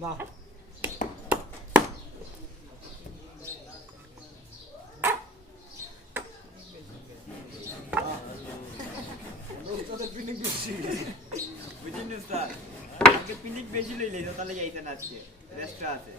না পিনিক বেশি বুঝিনি স্যার আজকে পিনিক বেশি লইলে তাহলে যাইতেন আজকে রেস্টটা আছে